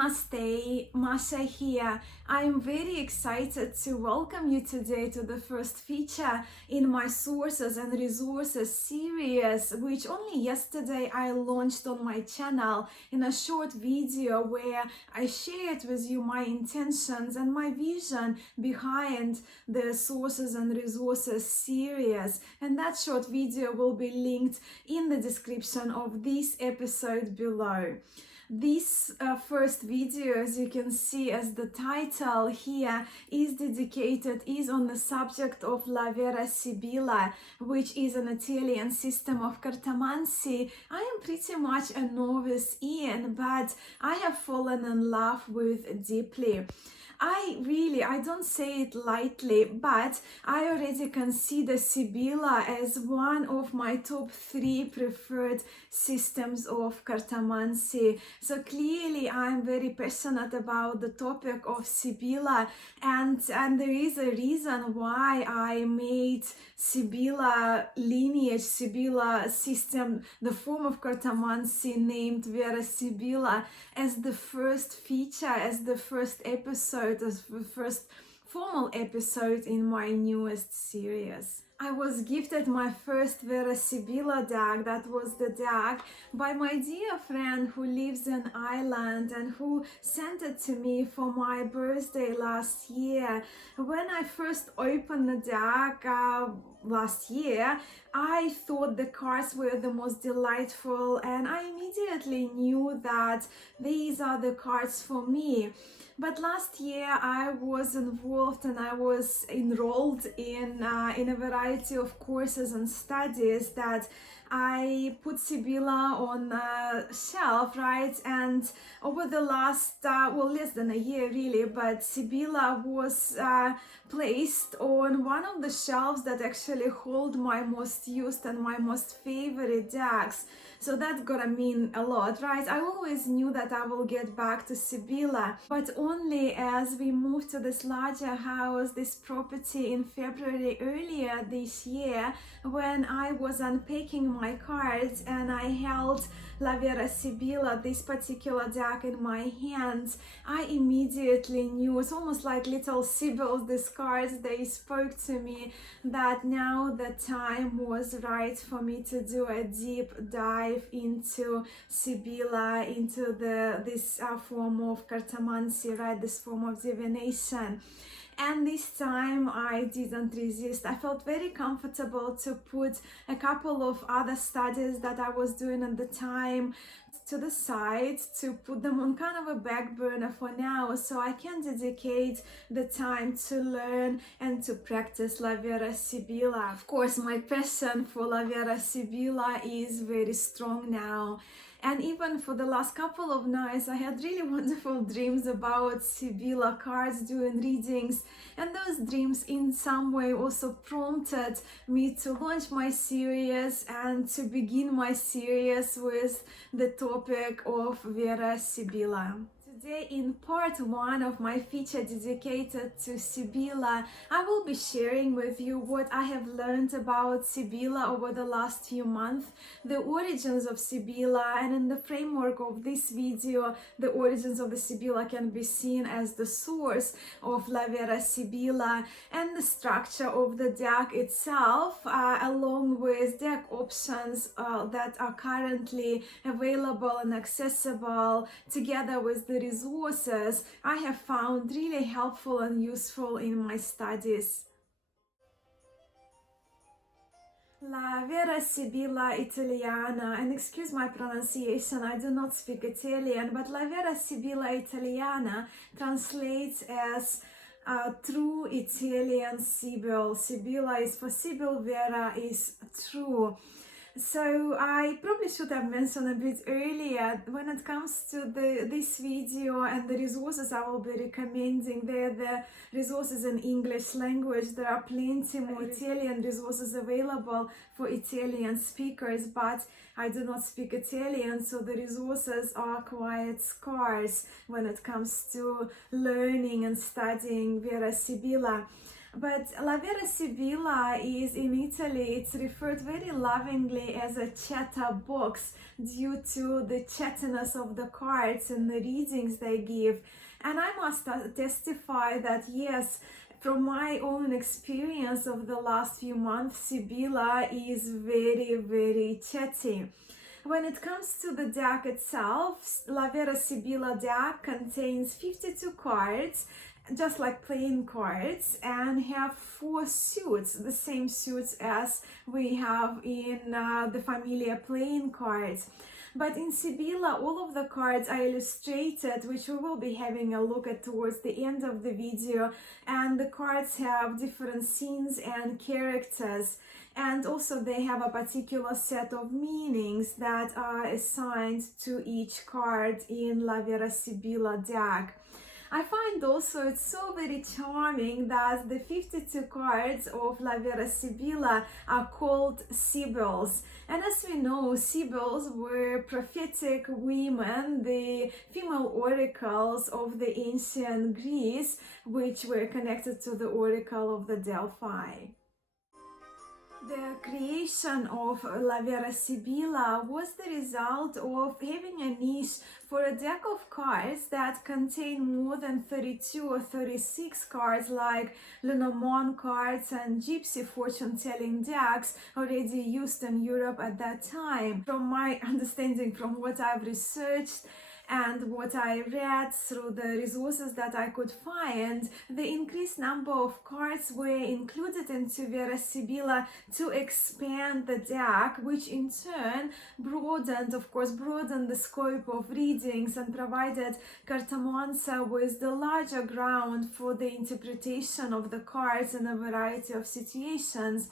Namaste, Masha here. I am very excited to welcome you today to the first feature in my Sources and Resources series, which only yesterday I launched on my channel in a short video where I shared with you my intentions and my vision behind the Sources and Resources series. And that short video will be linked in the description of this episode below. This first video, as you can see as the title here, is on the subject of La Vera Sibilla, which is an Italian system of cartomancy. I am pretty much a novice in, but I have fallen in love with deeply. I don't say it lightly, but I already consider Sibilla as one of my top 3 preferred systems of cartomancy. So clearly I'm very passionate about the topic of Sibilla, and there is a reason why I made Sibilla lineage, Sibilla system, the form of cartomancy named Vera Sibilla, as the first feature, as the first episode, as the first formal episode in my newest series. I was gifted my first Vera Sibilla deck. That was the deck by my dear friend who lives in Ireland and who sent it to me for my birthday last year. When I first opened the deck last year, I thought the cards were the most delightful, and I immediately knew that these are the cards for me. But last year I was involved and I was enrolled in a variety of courses and studies that I put Sibilla on a shelf, right? And over the last, less than a year really, but Sibilla was placed on one of the shelves that actually hold my most used and my most favorite decks. So that's gonna mean a lot, right? I always knew that I will get back to Sibilla, but only as we moved to this larger house, this property in February earlier this year, when I was unpacking my cards and I held La Vera Sibilla, this particular deck, in my hands, I immediately knew, it's almost like little Sibyls, these cards, they spoke to me that now the time was right for me to do a deep dive into Sibilla, into this form of cartomancy, right, this form of divination. And this time I didn't resist. I felt very comfortable to put a couple of other studies that I was doing at the time to the side, to put them on kind of a back burner for now, so I can dedicate the time to learn and to practice La Vera Sibilla. Of course, my passion for La Vera Sibilla is very strong now. And even for the last couple of nights, I had really wonderful dreams about Sibilla cards during readings. And those dreams in some way also prompted me to launch my series and to begin my series with the topic of Vera Sibilla. Today, in part 1 of my feature dedicated to Sibilla, I will be sharing with you what I have learned about Sibilla over the last few months, the origins of Sibilla, and in the framework of this video, the origins of the Sibilla can be seen as the source of La Vera Sibilla and the structure of the deck itself, along with deck options that are currently available and accessible, together with the resources I have found really helpful and useful in my studies. La Vera Sibilla Italiana, and excuse my pronunciation, I do not speak Italian, but La Vera Sibilla Italiana translates as true Italian Sibyl. Sibilla is for Sibyl, Vera is true. So I probably should have mentioned a bit earlier, when it comes to this video and the resources I will be recommending, they're the resources in English language. There are plenty more Italian resources available for Italian speakers, but I do not speak Italian, so the resources are quite scarce when it comes to learning and studying Vera Sibilla. But La Vera Sibilla is in Italy, it's referred very lovingly as a chatter box due to the chattiness of the cards and the readings they give. And I must testify that yes, from my own experience of the last few months, Sibilla is very, very chatty. When it comes to the deck itself, La Vera Sibilla deck contains 52 cards, just like playing cards, and have 4 suits, the same suits as we have in the Familia playing cards. But in Sibilla, all of the cards are illustrated, which we will be having a look at towards the end of the video. And the cards have different scenes and characters. And also they have a particular set of meanings that are assigned to each card in La Vera Sibilla deck. I find also it's so very charming that the 52 cards of La Vera Sibilla are called Sibyls. And as we know, Sibyls were prophetic women, the female oracles of the ancient Greece, which were connected to the oracle of the Delphi. The creation of La Vera Sibilla was the result of having a niche for a deck of cards that contain more than 32 or 36 cards, like Lenormand cards and Gypsy fortune-telling decks already used in Europe at that time. From my understanding, from what I've researched, and what I read through the resources that I could find, the increased number of cards were included into Vera Sibilla to expand the deck, which in turn broadened the scope of readings and provided cartomancer with the larger ground for the interpretation of the cards in a variety of situations,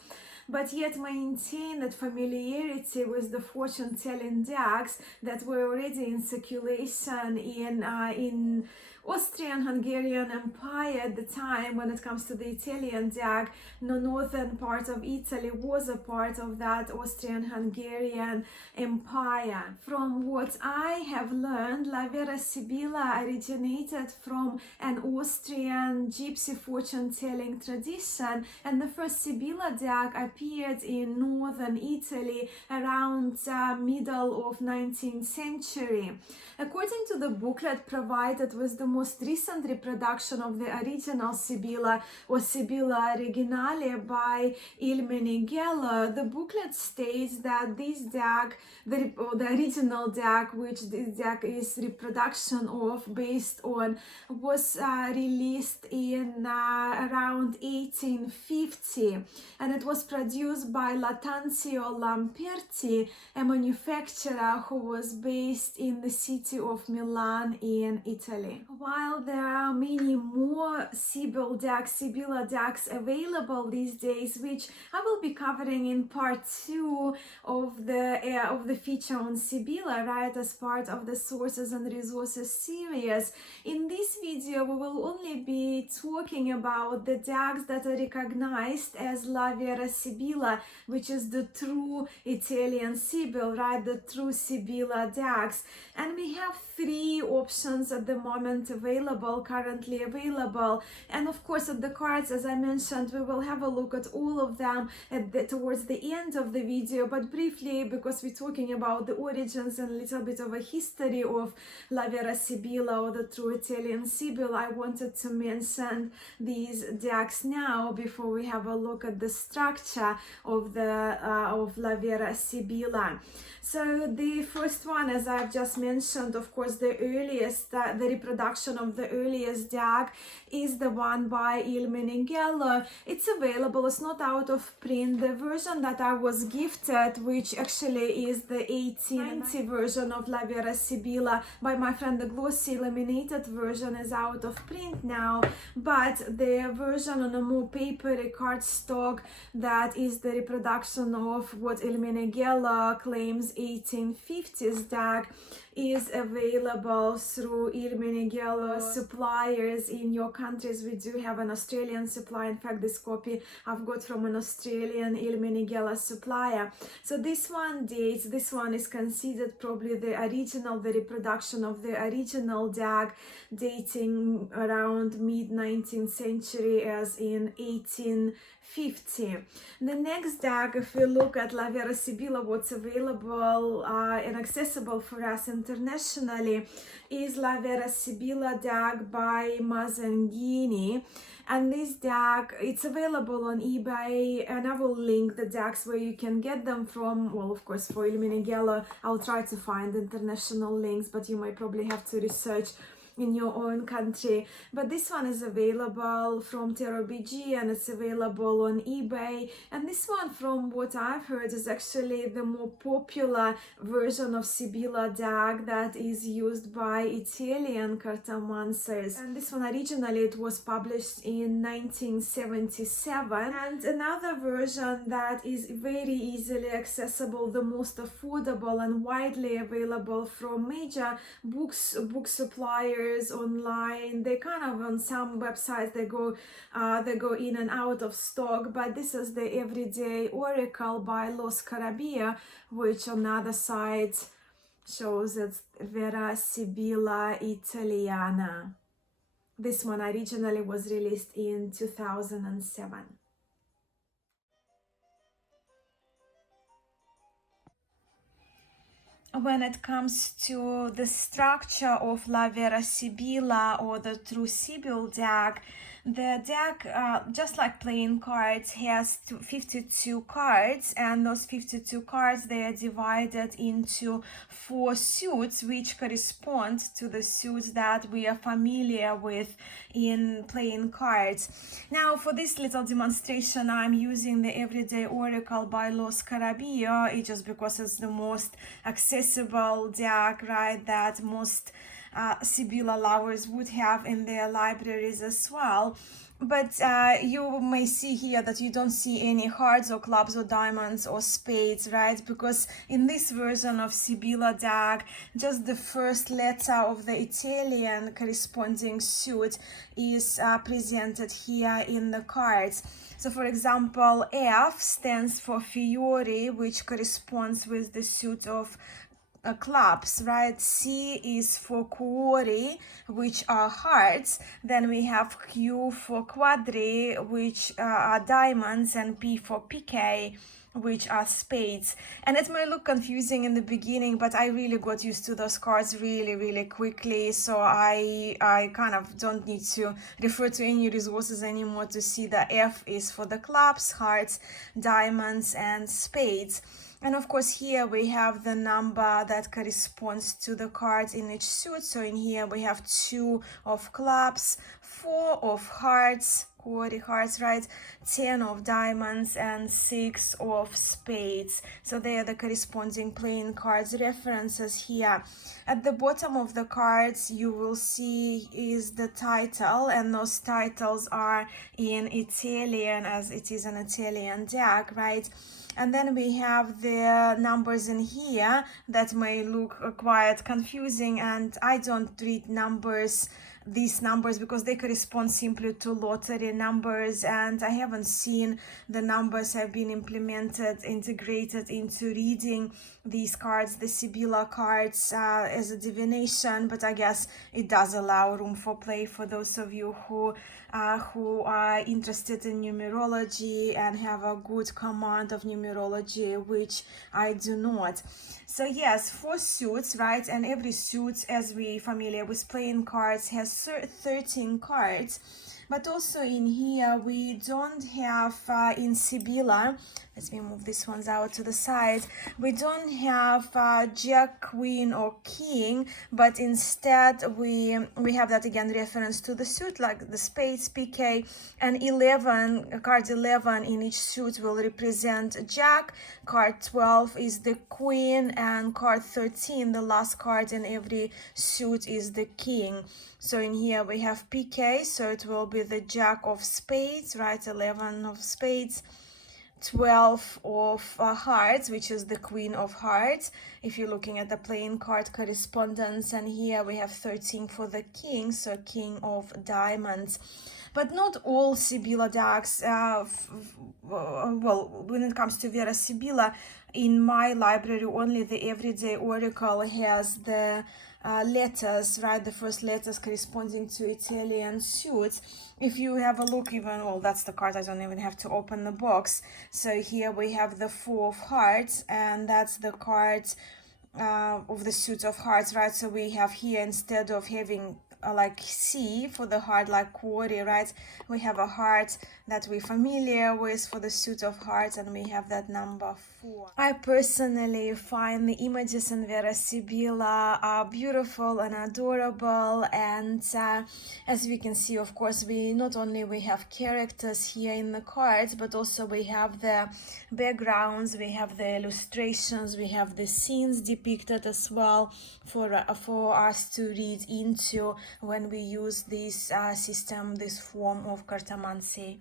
but yet maintain that familiarity with the fortune-telling decks that were already in circulation in Austrian-Hungarian Empire at the time. When it comes to the Italian deck, the northern part of Italy was a part of that Austrian-Hungarian Empire. From what I have learned, La Vera Sibilla originated from an Austrian gypsy fortune-telling tradition, and the first Sibilla deck appeared in northern Italy around middle of 19th century. According to the booklet provided with the most recent reproduction of the original Sibilla, or Sibilla Originale by Il Meneghello, the booklet states that this deck, the original deck, which this deck is reproduction of based on, was released in around 1850, and it was produced by Lattanzio Lamperti, a manufacturer who was based in the city of Milan in Italy. While there are many more Sibilla decks available these days, which I will be covering in part 2 of the feature on Sibilla, right, as part of the Sources and Resources series. In this video, we will only be talking about the decks that are recognized as La Vera Sibilla, which is the true Italian Sibyl, right, the true Sibilla decks. And we have 3 options at the moment currently available, and of course at the cards, as I mentioned, we will have a look at all of them towards the end of the video, but briefly, because we're talking about the origins and a little bit of a history of La Vera Sibilla, or the true Italian Sibyl, I wanted to mention these decks now before we have a look at the structure of La Vera Sibilla. So the first one, as I've just mentioned, of course, the earliest, the reproduction of the earliest deck is the one by Il Meneghello. It's available, it's not out of print. The version that I was gifted, which actually is the 1890 version of La Vera Sibilla by my friend, the glossy laminated version, is out of print now, but the version on a more papery cardstock, that is the reproduction of what Il Meneghello claims 1850s deck, is available through Il Meneghello suppliers in your countries. We do have an Australian supply. In fact, this copy I've got from an Australian Il Meneghello supplier. So this one dates, this one is considered probably the original, the reproduction of the original DAG, dating around mid-19th century, as in 1850. The next DAG, if we look at La Vera Sibilla, what's available and accessible for us internationally is La Vera Sibilla DAG by Mazzanghini. And this DAG, it's available on eBay, and I will link the DAGs where you can get them from. Well, of course, for Il Meneghello, I'll try to find international links, but you might probably have to research in your own country. But this one is available from TerraBG, and it's available on eBay. And this one, from what I've heard, is actually the more popular version of Sibilla DAG that is used by Italian cartomancers. And this one, originally it was published in 1977. And another version that is very easily accessible, the most affordable and widely available from major book suppliers online. They kind of, on some websites, they go in and out of stock, but this is the Everyday Oracle by Los Carabia, which on the other side shows it's Vera Sibilla Italiana. This one originally was released in 2007. When it comes to the structure of La Vera Sibilla, or the True Sibyl DAG, the DAG, just like playing cards, has 52 cards, and those 52 cards, they are divided into 4 suits, which correspond to the suits that we are familiar with in playing cards. Now, for this little demonstration, I'm using the Everyday Oracle by Los Carabia, just because it's the most accessible DAG, right, that most Sibilla lovers would have in their libraries as well. But you may see here that you don't see any hearts or clubs or diamonds or spades, right? Because in this version of Sibilla DAG, just the first letter of the Italian corresponding suit is presented here in the cards. So, for example, F stands for Fiori, which corresponds with the suit of clubs, right? C is for cuori, which are hearts. Then we have Q for quadri, which are diamonds, and P for piquet, which are spades. And it may look confusing in the beginning, but I really got used to those cards really quickly, so I kind of don't need to refer to any resources anymore to see that F is for the clubs, hearts, diamonds, and spades. And of course, here we have the number that corresponds to the cards in each suit. So in here we have 2 of clubs, 4 of hearts, quarter hearts, right, 10 of diamonds, and 6 of spades. So they are the corresponding playing cards references here. At the bottom of the cards, you will see is the title, and those titles are in Italian, as it is an Italian DAG, right? And then we have the numbers in here that may look quite confusing, and I don't read these numbers because they correspond simply to lottery numbers, and I haven't seen the numbers have been integrated into reading these cards, the Sibilla cards, as a divination. But I guess it does allow room for play for those of you who are interested in numerology and have a good command of numerology, which I do not. So yes, 4 suits, right? And every suit, as we familiar with playing cards, has 13 cards. But also in here, we don't have, in Sibilla, let me move these ones out to the side, we don't have Jack, Queen, or King, but instead we have that again reference to the suit, like the spades, PK, and 11, card 11 in each suit will represent Jack, card 12 is the Queen, and card 13, the last card in every suit, is the King. So in here we have PK, so it will be the Jack of spades, right, 11 of spades. 12 of hearts, which is the Queen of Hearts if you're looking at the playing card correspondence, and here we have 13 for the King, so King of Diamonds. But not all Sibilla decks, well, when it comes to Vera Sibilla, in my library only the Everyday Oracle has the letters, right, the first letters corresponding to Italian suits. If you have a look, even, well, that's the card, I don't even have to open the box. So here we have the Four of Hearts, and that's the card of the suit of hearts, right? So we have here, instead of having like C for the heart, like quarry, right, we have a heart that we're familiar with for the suit of hearts, and we have that number 4. I personally find the images in Vera Sibilla are beautiful and adorable, and as we can see, of course, we not only we have characters here in the cards, but also we have the backgrounds, we have the illustrations, we have the scenes depicted as well for us to read into when we use this system, this form of cartomancy.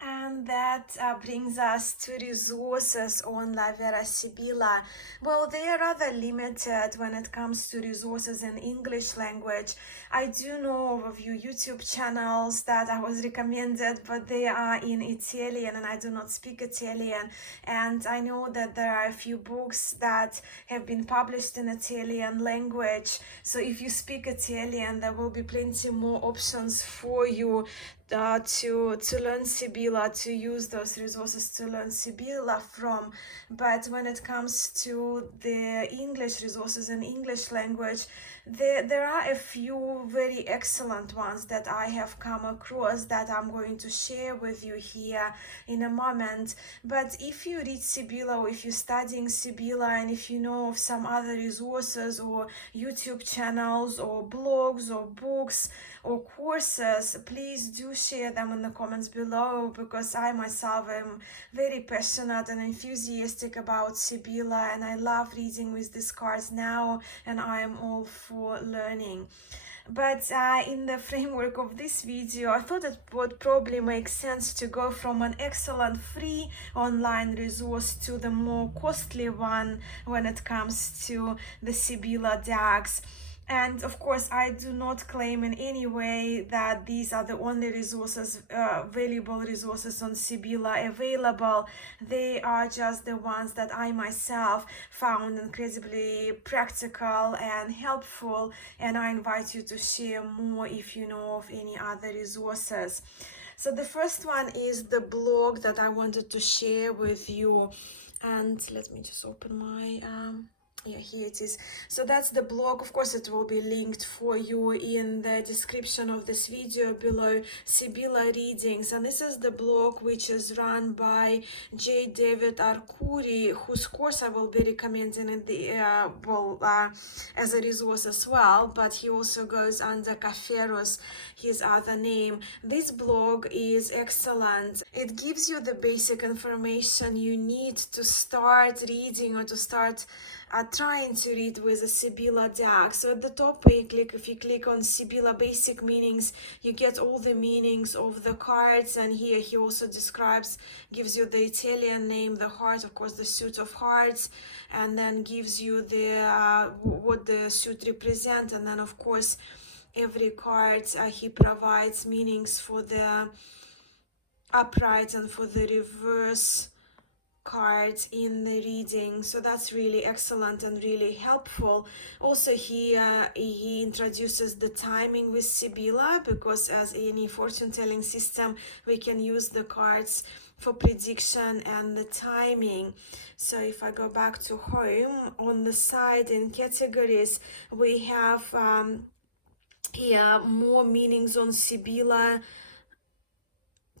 And that brings us to resources on La Vera Sibilla. Well, they are rather limited when it comes to resources in English language. I do know of a few YouTube channels that I was recommended, but they are in Italian and I do not speak Italian. And I know that there are a few books that have been published in Italian language. So if you speak Italian, there will be plenty more options for you to learn Sibilla, to use those resources to learn Sibilla from. But when it comes to the English resources in English language, there are a few very excellent ones that I have come across that I'm going to share with you here in a moment. But if you read Sibilla, or if you're studying Sibilla, and if you know of some other resources or YouTube channels or blogs or books or courses, please do share them in the comments below, because I myself am very passionate and enthusiastic about Sibilla, and I love reading with these cards now, and I am all for learning. But in the framework of this video, I thought it would probably make sense to go from an excellent free online resource to the more costly one when it comes to the Sibilla decks. And of course, I do not claim in any way that these are the only resources, valuable resources on Sibilla available. They are just the ones that I myself found incredibly practical and helpful, and I invite you to share more if you know of any other resources. So the first one is the blog that I wanted to share with you, and let me just open my yeah, here it is. So that's the blog. Of course, it will be linked for you in the description of this video below, Sibilla Readings. And this is the blog which is run by J. David Arcuri, whose course I will be recommending in the as a resource as well, but he also goes under Caferos, his other name. This blog is excellent. It gives you the basic information you need to start reading, or to start trying to read with a Sibilla deck. So at the top, if you click on Sibilla basic meanings, you get all the meanings of the cards, and here he also gives you the Italian name, the heart, of course, the suit of hearts, and then gives you the what the suit represents, and then of course every card he provides meanings for the upright and for the reverse cards in the reading. So that's really excellent and really helpful. Also he introduces the timing with Sibilla, because as any fortune telling system, we can use the cards for prediction and the timing. So if I go back to home, on the side in categories, we have here more meanings on Sibilla,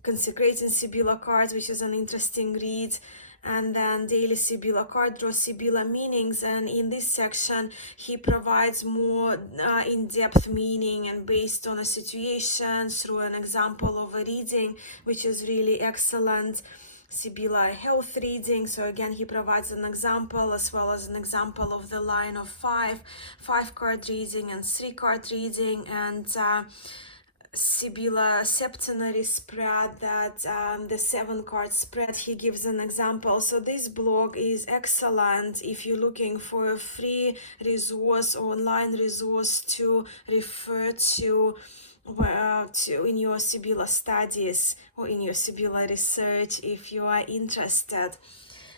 consecrating Sibilla cards, which is an interesting read, and then daily Sibilla card draw Sibilla meanings, and in this section he provides more in-depth meaning and based on a situation through an example of a reading, which is really excellent. Sibilla health reading, so again he provides an example as well as an example of the line of five card reading and 3 card reading, and Sibilla septenary spread, that the 7-card spread. He gives an example. So this blog is excellent if you're looking for a free resource or online resource to refer to in your Sibilla studies or in your Sibilla research if you are interested.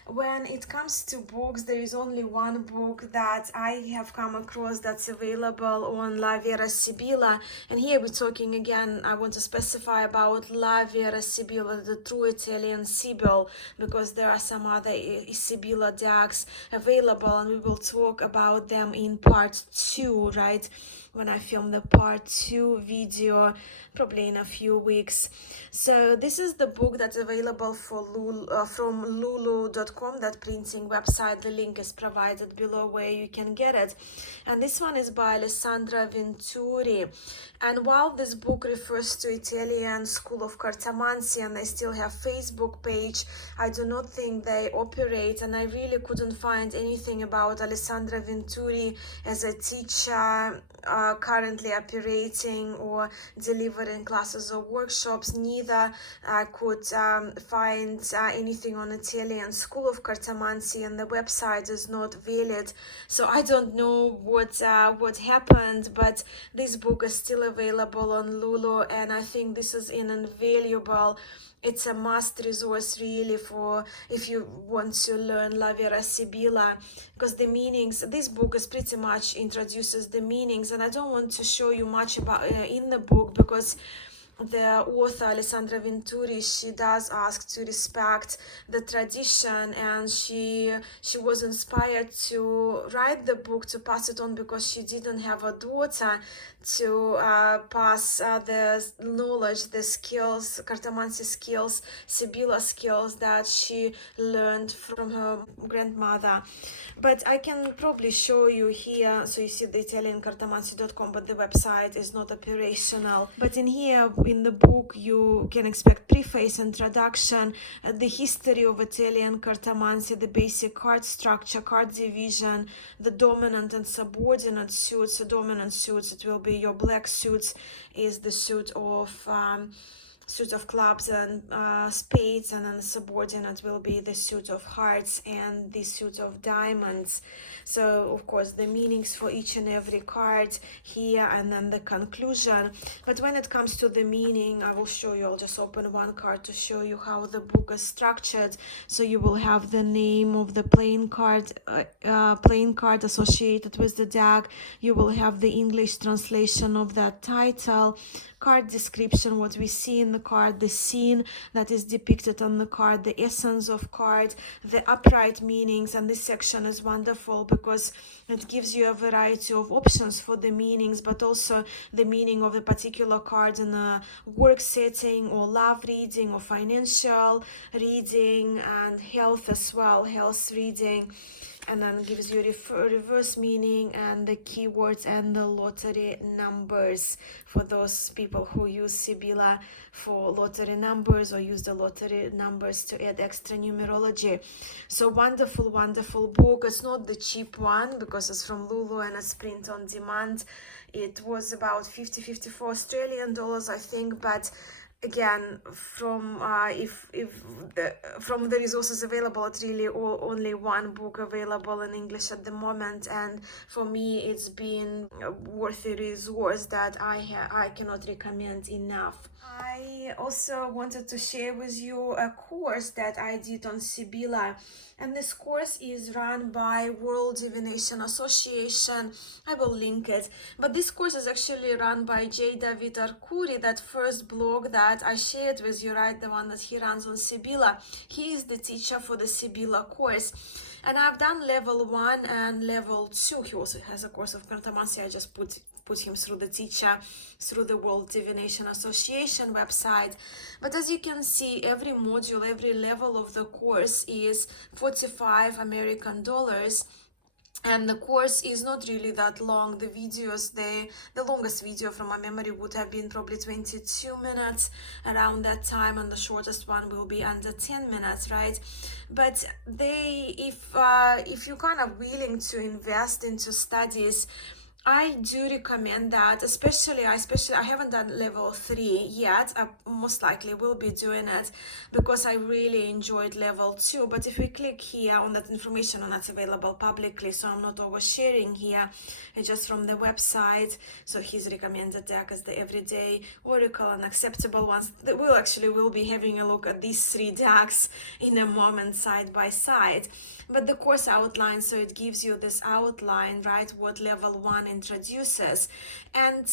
When it comes to books, there is only one book that I have come across that's available on La Vera Sibilla. And here we're talking again, I want to specify about La Vera Sibilla, the true Italian Sibyl, because there are some other Sibilla decks available, and we will talk about them in part 2, right? When I film the part 2 video, probably in a few weeks. So this is the book that's available for from lulu.com, that printing website. The link is provided below where you can get it. And this one is by Alessandra Venturi. And while this book refers to Italian school of cartomancy, and they still have Facebook page, I do not think they operate, and I really couldn't find anything about Alessandra Venturi as a teacher currently operating or delivering classes or workshops. Neither I could find anything on Italian school of cartomancy, and the website is not valid. So I don't know what happened, but this book is still available on Lulu, and I think this is an invaluable, it's a must resource really for if you want to learn La Vera Sibilla, because the meanings, this book is pretty much introduces the meanings, and I don't want to show you much about in the book, because the author Alessandra Venturi, she does ask to respect the tradition, and she was inspired to write the book, to pass it on, because she didn't have a daughter to pass the knowledge, the skills, cartomancy skills, Sibilla skills that she learned from her grandmother. But I can probably show you here, so you see the italiancartomancy.com, but the website is not operational. But in here, in the book, you can expect preface, introduction, the history of Italian cartomancy, the basic card structure, card division, the dominant and subordinate suits. The dominant suits, it will be your black suits, is the suit of clubs and spades, and then the subordinate will be the suit of hearts and the suit of diamonds. So of course the meanings for each and every card here, and then the conclusion. But when it comes to the meaning, I will show you, I'll just open one card to show you how the book is structured. So you will have the name of the playing card associated with the deck. You will have the English translation of that title, card description, what we see in the card, the scene that is depicted on the card, the essence of card, the upright meanings. And this section is wonderful because it gives you a variety of options for the meanings, but also the meaning of the particular card in a work setting, or love reading, or financial reading, and health as well, health reading. And then gives you reverse meaning and the keywords and the lottery numbers for those people who use Sibilla for lottery numbers, or use the lottery numbers to add extra numerology. So wonderful, wonderful book. It's not the cheap one because it's from Lulu and it's print on demand. It was about 54 Australian dollars, I think, but again, from from the resources available, it's really only one book available in English at the moment, and for me it's been a worthy resource that I cannot recommend enough. I also wanted to share with you a course that I did on Sibilla, and this course is run by World Divination Association. I will link it, but this course is actually run by J. David Arcuri, that first blog that I shared with you, right, the one that he runs on Sibilla. He is the teacher for the Sibilla course, and I've done level 1 and level 2. He also has a course of cartomancy. I just put him through the teacher, through the World Divination Association website. But as you can see, every module, every level of the course is 45 American dollars. And the course is not really that long. The videos, the longest video from my memory would have been probably 22 minutes around that time, and the shortest one will be under 10 minutes, right? But if you're kind of willing to invest into studies, I do recommend that, especially I haven't done level 3 yet. I most likely will be doing it because I really enjoyed level 2. But if we click here on that information, and that's available publicly, so I'm not oversharing here, it's just from the website. So his recommended deck is the Everyday Oracle and Acceptable Ones. We'll be having a look at these 3 decks in a moment, side by side. But the course outline, so it gives you this outline, right, what level 1 introduces. And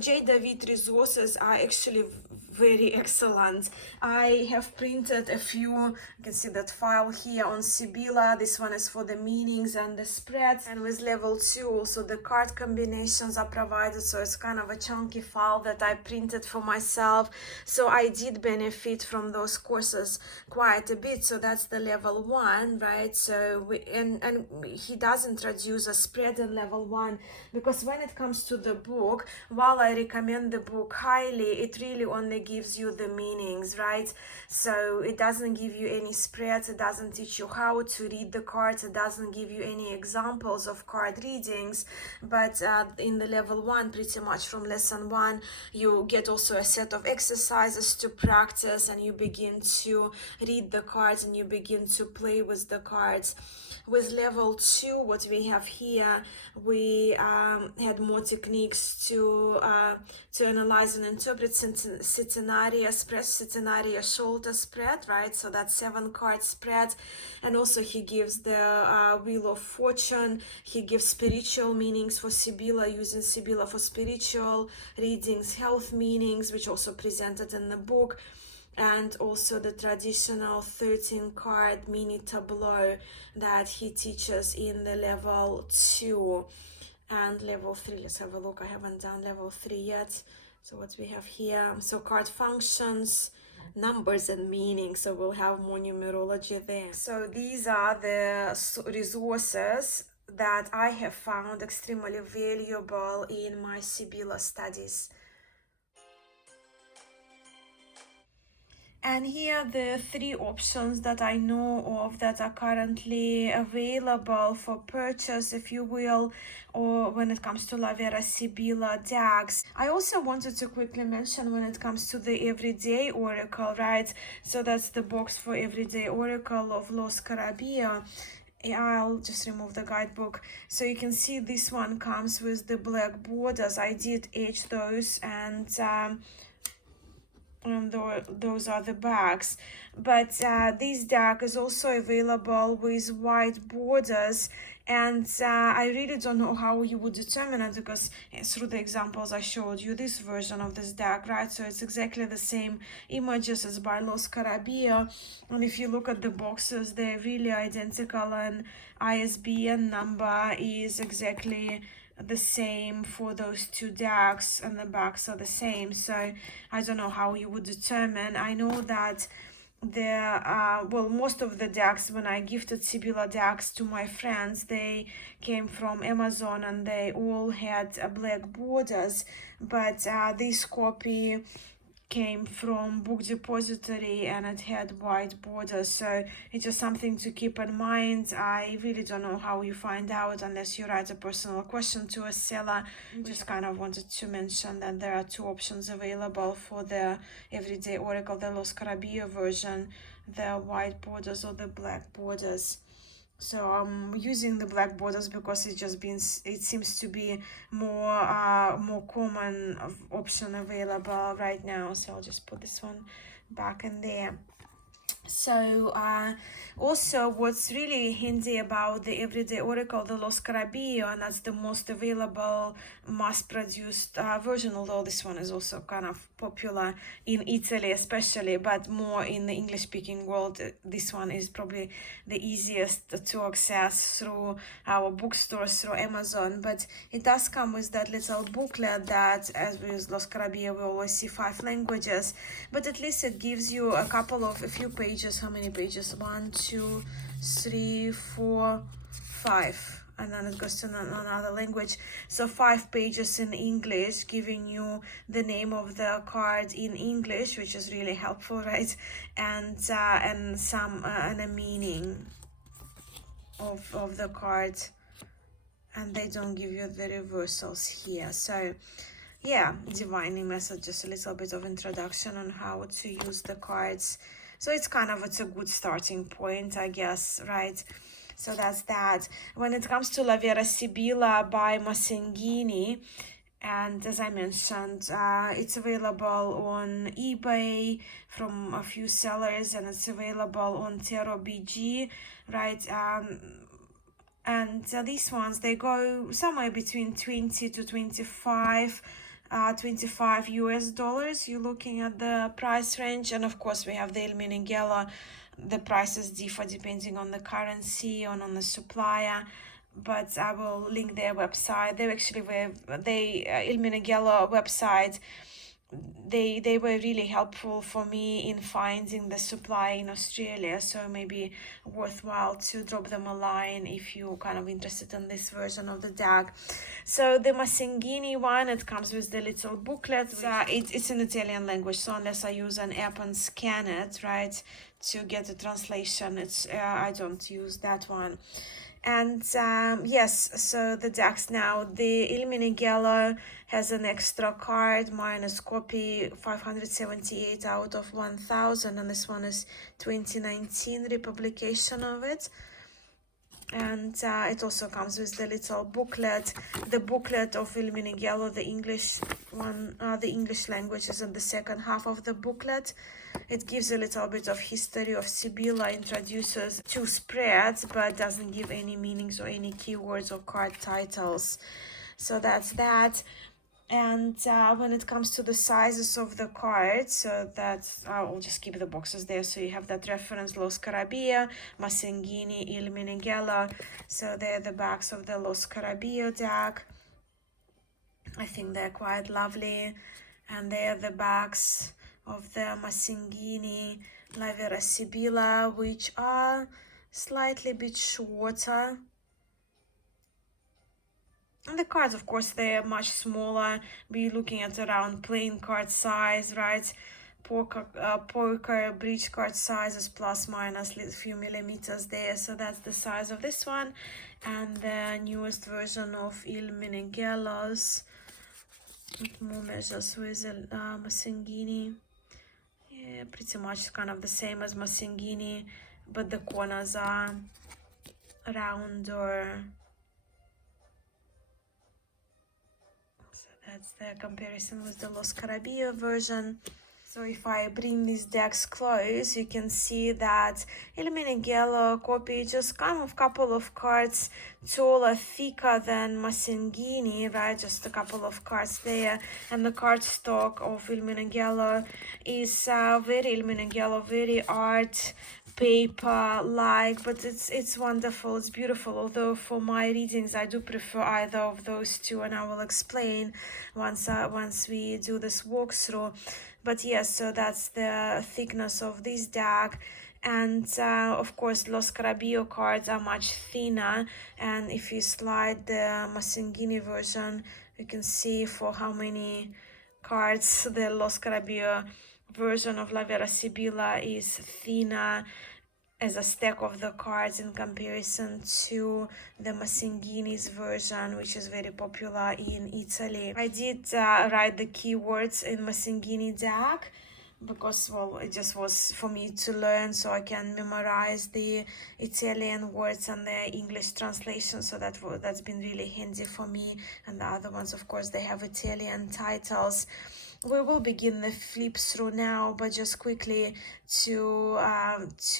J. David resources are actually very excellent. I have printed a few. You can see that file here on Sibilla. This one is for the meanings and the spreads, and with level 2 also the card combinations are provided, so it's kind of a chunky file that I printed for myself. So I did benefit from those courses quite a bit. So that's the level 1, right? So and he does introduce a spread in level 1, because when it comes to the book, while I recommend the book highly, it really only gives you the meanings, right? So it doesn't give you any spreads, it doesn't teach you how to read the cards, it doesn't give you any examples of card readings. But in the level 1, pretty much from lesson 1, you get also a set of exercises to practice, and you begin to read the cards and you begin to play with the cards. With level 2, what we have here, we had more techniques to analyze and interpret Centenaria spread, Centenaria shoulder spread, right? So that's 7 card spread. And also he gives the Wheel of Fortune. He gives spiritual meanings for Sibilla, using Sibilla for spiritual readings, health meanings, which also presented in the book, and also the traditional 13 card mini tableau that he teaches in the level 2 and level 3. Let's have a look. I haven't done level 3 yet. So what we have here, so card functions, numbers and meaning, so we'll have more numerology there. So these are the resources that I have found extremely valuable in my Sibilla studies. And here are the 3 options that I know of that are currently available for purchase, if you will, or when it comes to La Vera Sibilla decks. I also wanted to quickly mention when it comes to the Everyday Oracle, right? So that's the box for Everyday Oracle of Los Carabia. I'll just remove the guidebook. So you can see this one comes with the black borders. I did etch those, and those are the bags. But this deck is also available with white borders, and I really don't know how you would determine it, because through the examples I showed you this version of this deck, right? So it's exactly the same images as by Los Carabia, and if you look at the boxes, they're really identical, and ISBN number is exactly the same for those 2 decks, and the backs are the same. So I don't know how you would determine. I know that most of the decks, when I gifted Sibilla decks to my friends, they came from Amazon and they all had black borders, but this copy came from Book Depository and it had white borders. So it's just something to keep in mind. I really don't know how you find out unless you write a personal question to a seller. Just kind of wanted to mention that there are 2 options available for the Everyday Oracle, the Los Carabia version, the white borders or the black borders. So I'm using the black borders because it seems to be more common option available right now. So I'll just put this one back in there. So also what's really handy about the Everyday Oracle, the Los Carabia, and that's the most available mass-produced version, although this one is also kind of popular in Italy especially, but more in the English-speaking world. This one is probably the easiest to access through our bookstores, through Amazon, but it does come with that little booklet that, as with Los Carabia, we always see 5 languages, but at least it gives you a few pages. How many pages? 1, 2, 3, 4, 5. And then it goes to another language. So 5 pages in English, giving you the name of the card in English, which is really helpful, right? And some and a meaning of the card and they don't give you the reversals here. So yeah, divining method, just a little bit of introduction on how to use the cards. So it's a good starting point, I guess, right? So that's that. When it comes to La Vera Sibilla by Masengini, and as I mentioned, it's available on eBay from a few sellers, and it's available on Tero BG, right? And these ones, they go somewhere between 20 to 25 US dollars. You're looking at the price range, and of course we have the Il Meneghello. The prices differ depending on the currency and on the supplier, but I will link their website. They actually were Il Meneghello website. They were really helpful for me in finding the supply in Australia, so maybe worthwhile to drop them a line if you're kind of interested in this version of the deck. So the Masengini one, it comes with the little booklet. It's in Italian language, so unless I use an app and scan it, right, to get the translation, it's I don't use that one. And yes, so the decks now, the Il Meneghello has an extra card minus copy, 578 out of 1000, and this one is 2019 republication of it. And it also comes with the little booklet. The booklet of Il Meneghello, the English one, the English language is in the second half of the booklet. It gives a little bit of history of Sibilla, introduces two spreads, but doesn't give any meanings or any keywords or card titles. So that's that. And when it comes to the sizes of the cards, so that's, I'll just keep the boxes there, so you have that reference, Lo Scarabia, Masengini, Il Meneghello. So they're the backs of the Lo Scarabia deck. I think they're quite lovely. And they're the backs of the Masengini, La Vera Sibilla, which are slightly bit shorter. And the cards, of course, they're much smaller. We're looking at around playing card size, right? Poker bridge card sizes plus minus a few millimeters there. So that's the size of this one. And the newest version of Il Meneghello's, with more measures with Masengini. Yeah, pretty much kind of the same as Masengini, but the corners are rounder. So that's the comparison with the Lo Scarabia version. So if I bring these decks close, you can see that Il Meneghello copy just kind of couple of cards taller, thicker than Masengini, right? Just a couple of cards there. And the cardstock of Il Meneghello is very Il Meneghello, very art paper like, but it's wonderful, it's beautiful. Although for my readings I do prefer either of those two, and I will explain once we do this walkthrough. But yes, so that's the thickness of this deck. And of course Lo Scarabia cards are much thinner, and if you slide the Masengini version, you can see for how many cards the Lo Scarabia version of La Vera Sibilla is thinner as a stack of the cards in comparison to the Masengini's version, which is very popular in Italy. I did write the keywords in Masengini deck because, well, it just was for me to learn, so I can memorize the Italian words and the English translation, so that's been really handy for me. And the other ones, of course, they have Italian titles. We will begin the flip through now, but just quickly to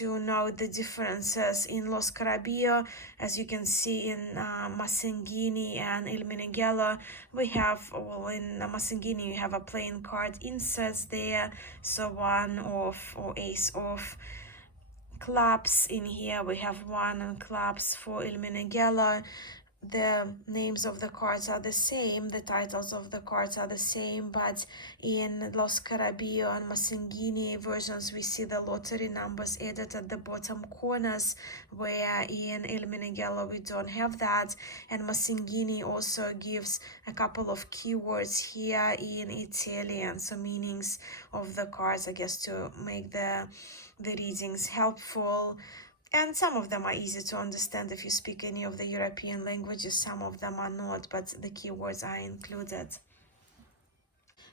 note the differences in Lo Scarabia. As you can see in Masengini and Il Meneghello, we have, well, in Masengini you have a playing card inserts there, so one off or ace off. Clubs in here, we have one and clubs for Il Meneghello. The names of the cards are the same, the titles of the cards are the same, but in Lo Scarabia and Masengini versions we see the lottery numbers added at the bottom corners, where in Il Meneghello we don't have that. And Masengini also gives a couple of keywords here in Italian, so meanings of the cards, I guess, to make the readings helpful. And some of them are easy to understand if you speak any of the European languages, some of them are not, but the keywords are included.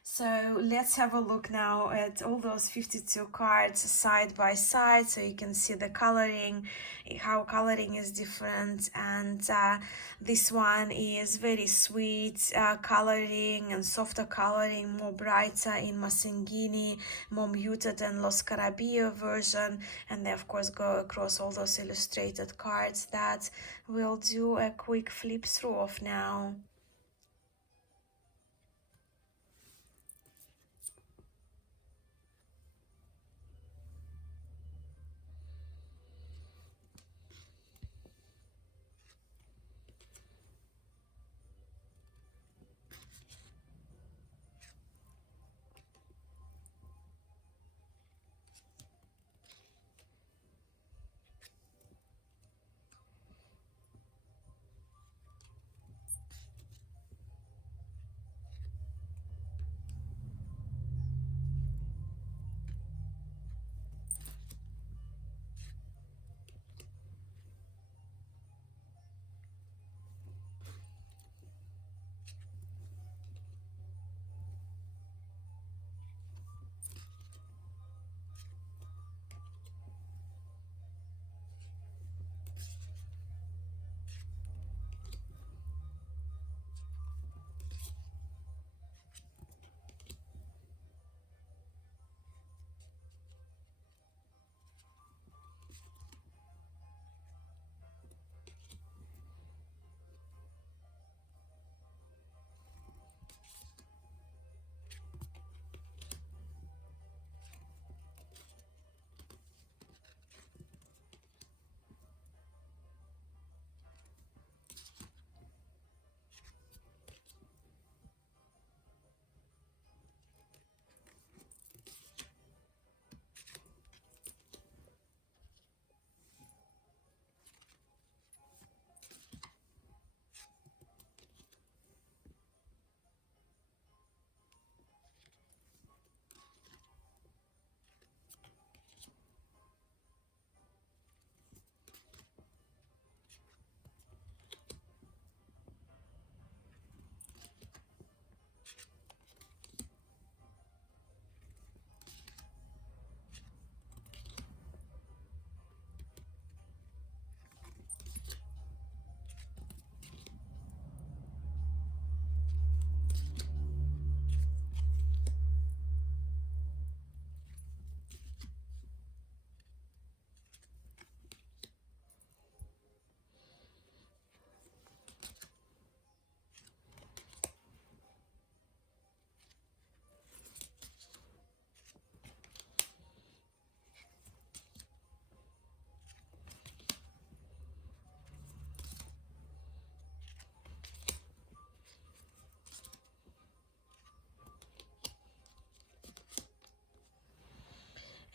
So let's have a look now at all those 52 cards side by side, so you can see the coloring, how coloring is different. And this one is very sweet coloring and softer coloring, more brighter in Masengini, more muted in Lo Scarabeo version. And they of course go across all those illustrated cards that we'll do a quick flip through of now.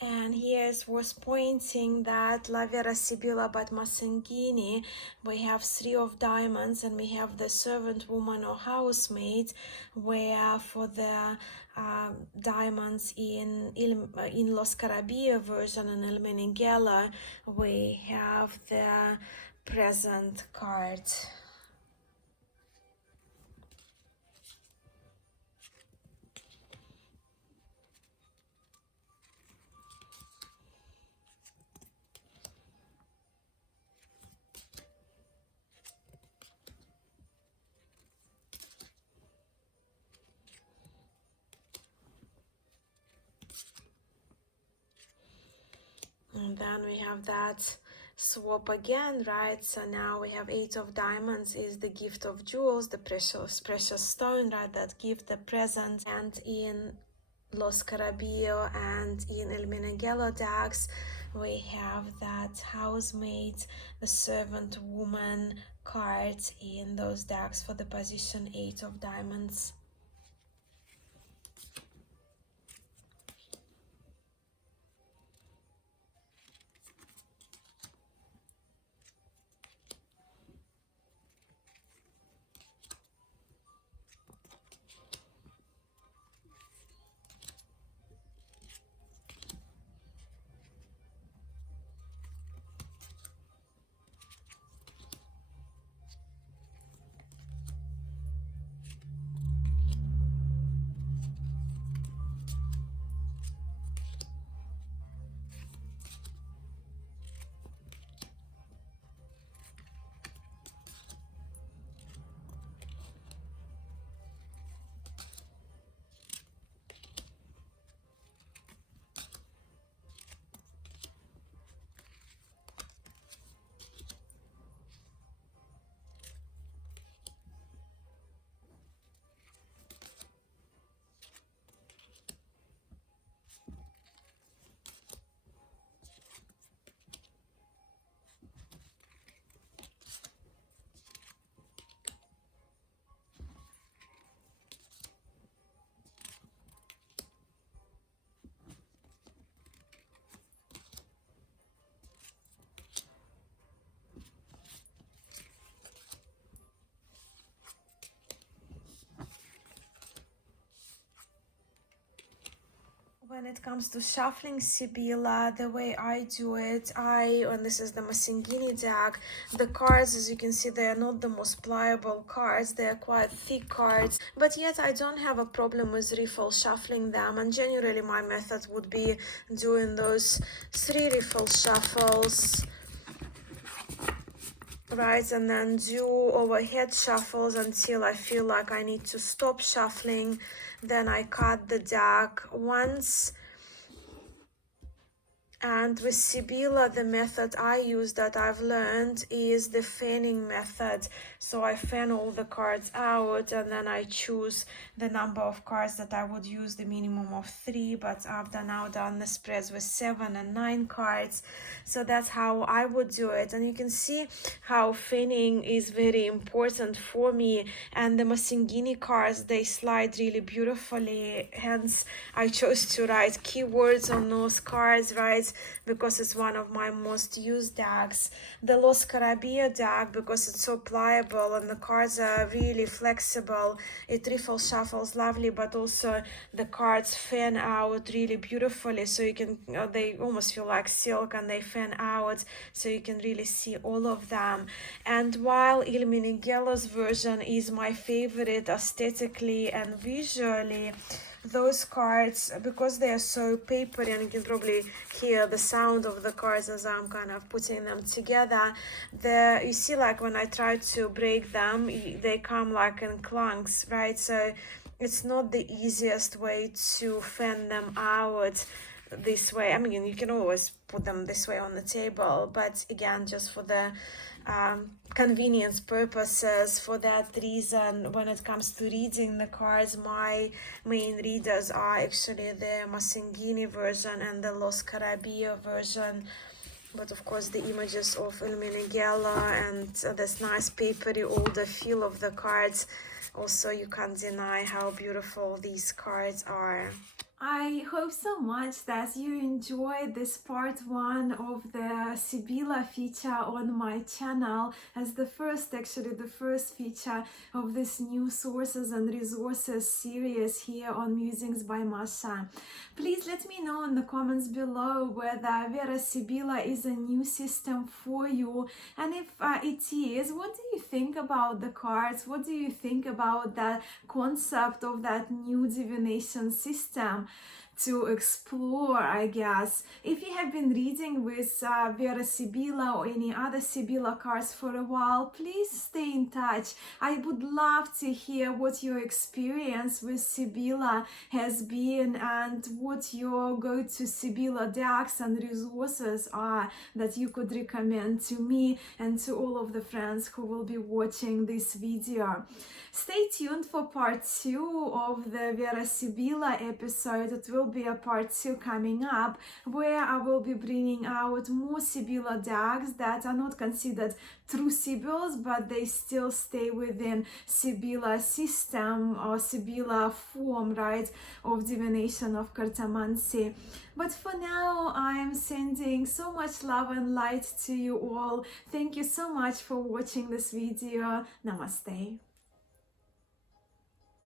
And here's worth pointing that La Vera Sibilla but Masengini, we have 3 of diamonds and we have the servant woman or housemaid, where for the diamonds in Lo Scarabeo version and Il Meningella, we have the present card. And then we have that swap again, right? So now we have 8 of diamonds is the gift of jewels, the precious stone, right? That gift, the present. And in Lo Scarabeo and in El Meneghello decks, we have that housemaid, the servant woman card in those decks for the position 8 of diamonds. When it comes to shuffling Sibilla, the way I do it, and this is the Masingini deck, the cards, as you can see, they are not the most pliable cards, they are quite thick cards, but yet I don't have a problem with riffle shuffling them, and generally my method would be doing those 3 riffle shuffles, right, and then do overhead shuffles until I feel like I need to stop shuffling. Then I cut the deck once. And with Sibilla, the method I use that I've learned is the fanning method. So I fan all the cards out and then I choose the number of cards that I would use, the minimum of 3, but I've now done the spreads with 7 and 9 cards. So that's how I would do it. And you can see how fanning is very important for me. And the Masingini cards, they slide really beautifully. Hence, I chose to write keywords on those cards, right? Because it's one of my most used decks. The Los Carabia deck, because it's so pliable and the cards are really flexible, it riffle shuffles lovely, but also the cards fan out really beautifully, so you can they almost feel like silk and they fan out, so you can really see all of them. And while Il Meneghello's version is my favorite aesthetically and visually, those cards, because they are so papery, and you can probably hear the sound of the cards as I'm kind of putting them together, you see, like when I try to break them, they come like in clunks, right? So it's not the easiest way to fan them out this way. I mean, you can always put them this way on the table, but again, just for the convenience purposes, for that reason, when it comes to reading the cards, my main readers are actually the Masingini version and the Los Carabia version. But of course the images of Il Meneghello and this nice papery older feel of the cards, also you can't deny how beautiful these cards are. I hope so much that you enjoyed this part 1 of the Sibilla feature on my channel, as the first feature of this new sources and resources series here on Musings by Masha. Please let me know in the comments below whether Vera Sibilla is a new system for you, and if it is, what do you think about the cards? What do you think about the concept of that new divination system to explore, I guess? If you have been reading with Vera Sibilla or any other Sibilla cards for a while, please stay in touch. I would love to hear what your experience with Sibilla has been and what your go-to Sibilla decks and resources are that you could recommend to me and to all of the friends who will be watching this video. Stay tuned for part 2 of the Vera Sibilla episode. It will be a part 2 coming up, where I will be bringing out more Sibilla decks that are not considered true Sibylls, but they still stay within Sibilla system or Sibilla form, right, of divination, of cartomancy. But for now, I am sending so much love and light to you all. Thank you so much for watching this video. Namaste.